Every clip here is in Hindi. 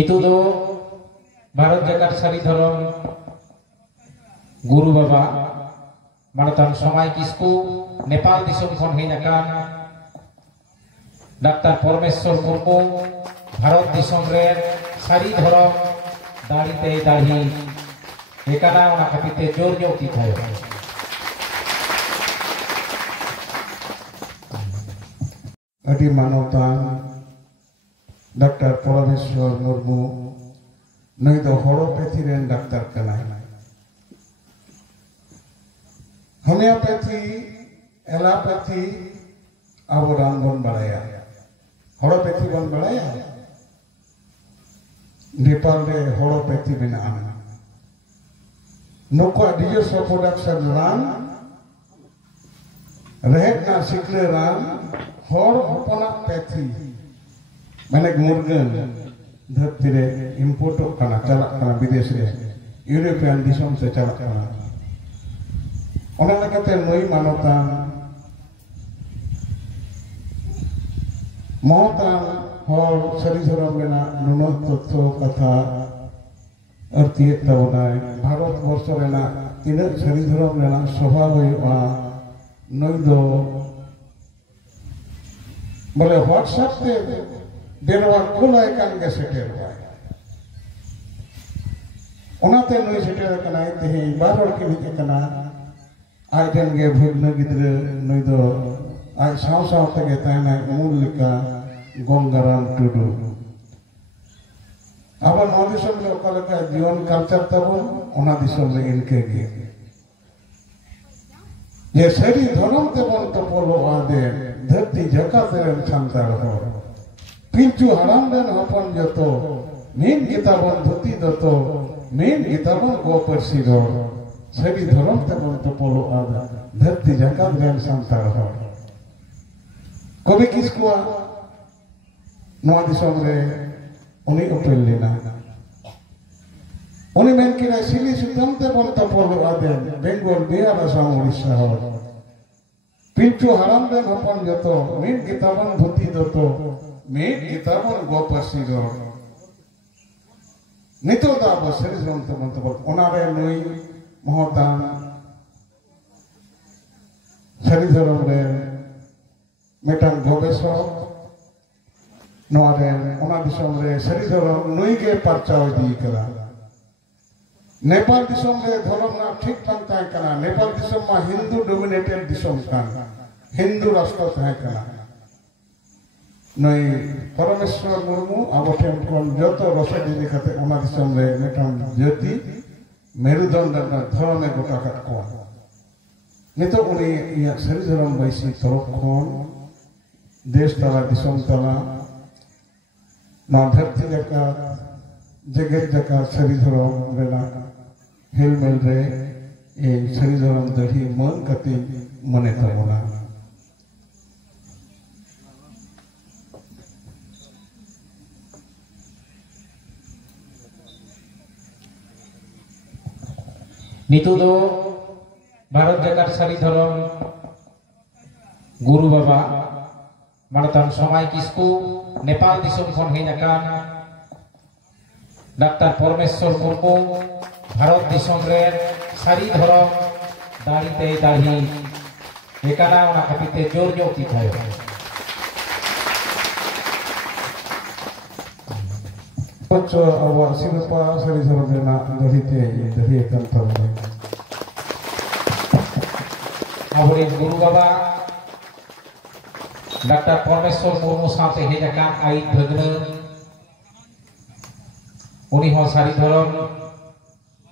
itu do Bharat Jagat Sari Dhorom Guru Baba Manatan Somai Kisku Nepal Disum Khon Hej Akan Dr. Pormeshwar Murmu Bharat Disum Ren Sari Dhorom Dari Te Dahi Ekana Ona Kapite Jor Nyok Tithayo Adi Manotan Dr. Pormeshwar Murmu Nui do homeopathy ren doctor kanai homeopathy allopathy abo ran bon baraya homeopathy bon baraya Nepal re homeopathy mena'a nuko dijosho production ran rehet na sikle ran hor hopona pathy manek murgan धरती रे इम्पोर्ट करना चला करना विदेश रे यूरोपियन दिशम से चला करना उन्हें लगते नई मानवता महत्ता और शरीर धर्म में ना नुनत तत्व कथा अर्थिये तवनाय भारत वर्ष रे ना तीन शरीर धर्म में ना स्वभाव हुआ नई दो बोले व्हाट्सएप पे देरवा कुलाय कान के सेटेरवा ओनाते नई सेटेर कना तेहे बारर के निते कना आइजन गे भुगन गिद्रे नई दो आइ साव साव तगे ताना मूलिका गंगाराम टुडू अब नदिसम रे ओकालका जीवन कल्चर तबन ओना दिसम रे इनके गे ये सरी धर्म तेबन तपोलो आदे धरती जगत रे संसार हो पिंचु हराम देन हपन जतो मेन गीताबन धुती दतो मेन गीताबन गोपरसी रो सभी धर्म तेबन तपोलो आदा धरती जगत रे संसार हो कवि किसको नवा दिसम रे उनी उपेल लेना उनी मेन किरा सिली सुतम तेबन तपोलो आदे बेंगल बिहार असम उड़ीसा हो पिंचु हराम देन हपन जतो मेन गीताबन धुती दतो मेन गीताबन गोपरसी रो नितो दा बसरी जोन तमन तब ओनारे नई महतान सरी धरम रे मेटान भोगेश्वर नोरे ओना दिसम रे सरी धरम नई के परचाव दी करा नेपाल दिसम रे धरम ना ठीक ठाक ताय करा नेपाल दिसम मा हिंदू डोमिनेटेड दिसम कान हिंदू राष्ट्र ताय करा नई परमेश्वर मुर्मू अब टेम्पल जतो रसदी दिखाते ओना दिसम रे मेटान ज्योति मेरुदंड धर्म में गोटा का को नितो उनी या सरी धर्म बैसी तरखन देश तला दिसम तला ना धरती जका जगत जका सरी धर्म रेना हिलमेल रे ए सरी धर्म दही मन कति मने तबना Nitu do Bharat Jagat Sari Dhorom Guru Baba Manatan Somai Kisku Nepal Disum Khon Hej Akan Dr. Pormeshwar Murmu Bharat Disum Ren Sari Dhorom Dari Te Dahi Ekana Ona Kapite Jor Nyok Tithayo Pacho awak siapa sari dhorom rena dahi kantor Abore Guru Baba Dr. Pormeshwar Murmu साथे Hej Akan Ait Bhagna Uni ho Sari Dhorom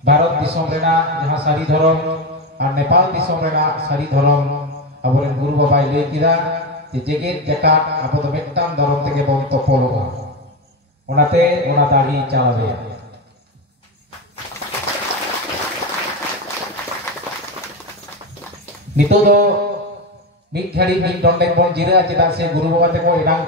Bharat Disum rena jaha Sari Dhorom ar Nepal Disum rena Sari Dhorom abore Guru Baba lay kira je jeget jakat abo do mettan dhorom teke bon topologa onate ona dahi chalabe nito do mid ghari mid dondek bon jira chedak se Guru Baba teko erang